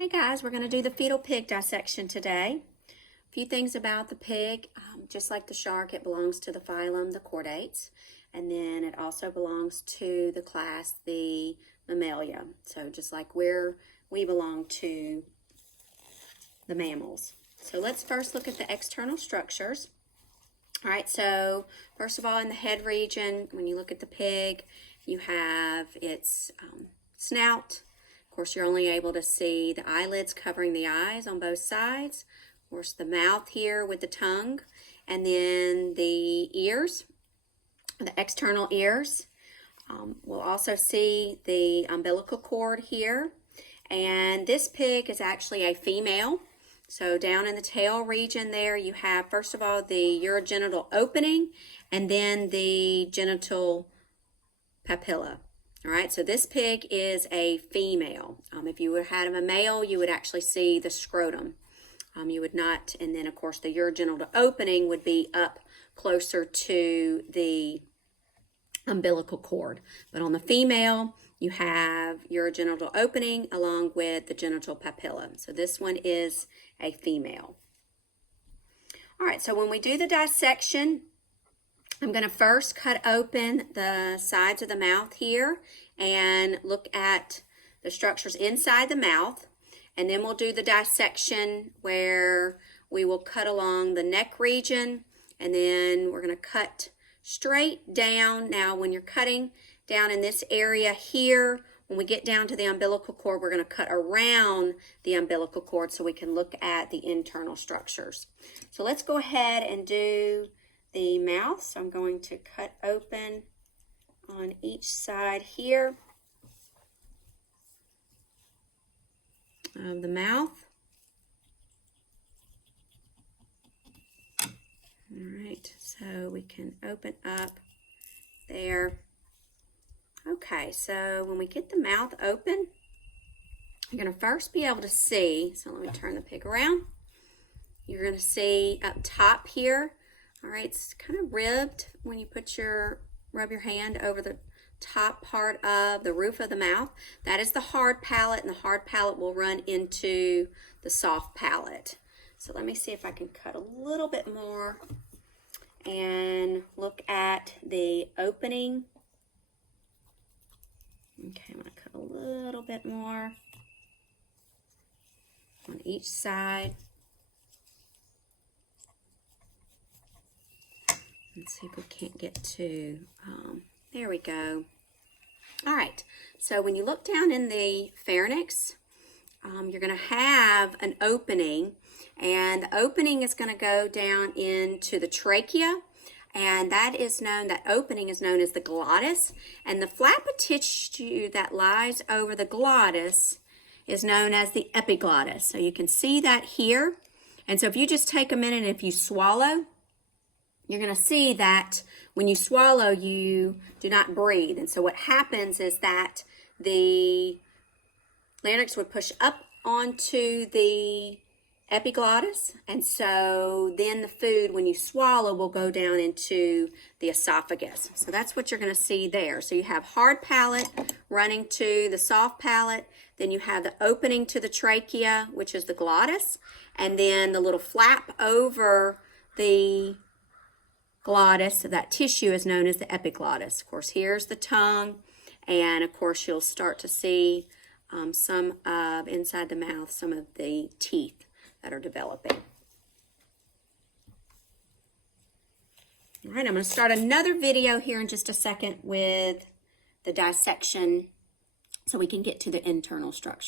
Hey guys, we're going to do the fetal pig dissection today. A few things about the pig. Just like the shark, it belongs to the phylum, the chordates, and then it also belongs to the class, the mammalia. So just like we belong to the mammals. So let's first look at the external structures. All right, so first of all, in the head region, when you look at the pig, you have its snout. Of course, you're only able to see the eyelids covering the eyes on both sides. Of course, the mouth here with the tongue, and then the ears, the external ears. We'll also see the umbilical cord here. And this pig is actually a female. So down in the tail region there, you have, first of all, the urogenital opening, and then the genital papilla. All right, so this pig is a female. If you had a male, you would actually see the scrotum. You would not, and then of course the urogenital opening would be up closer to the umbilical cord. But on the female, you have urogenital opening along with the genital papilla. So this one is a female. All right, so when we do the dissection, I'm going to first cut open the sides of the mouth here and look at the structures inside the mouth. And then we'll do the dissection where we will cut along the neck region, and then we're going to cut straight down. Now, when you're cutting down in this area here, when we get down to the umbilical cord, we're going to cut around the umbilical cord so we can look at the internal structures. So let's go ahead and do the mouth. So I'm going to cut open on each side here of the mouth. All right, so we can open up there. Okay, so when we get the mouth open, you're going to first be able to see, so let me turn the pig around. You're going to see up top here, all right, it's kind of ribbed when you rub your hand over the top part of the roof of the mouth. That is the hard palate, and the hard palate will run into the soft palate. So let me see if I can cut a little bit more and look at the opening. Okay, I'm going to cut a little bit more on each side. Let's see if we can't get to, there we go. All right, so when you look down in the pharynx, you're going to have an opening, and the opening is going to go down into the trachea, and that opening is known as the glottis, and the flap of tissue that lies over the glottis is known as the epiglottis. So you can see that here, and so if you just take a minute, if you swallow, you're going to see that when you swallow, you do not breathe. And so what happens is that the larynx would push up onto the epiglottis. And so then the food, when you swallow, will go down into the esophagus. So that's what you're going to see there. So you have hard palate running to the soft palate. Then you have the opening to the trachea, which is the glottis. And then the little flap over the glottis, so that tissue is known as the epiglottis. Of course, here's the tongue, and of course you'll start to see some of inside the mouth, some of the teeth that are developing. All right, I'm going to start another video here in just a second with the dissection so we can get to the internal structure.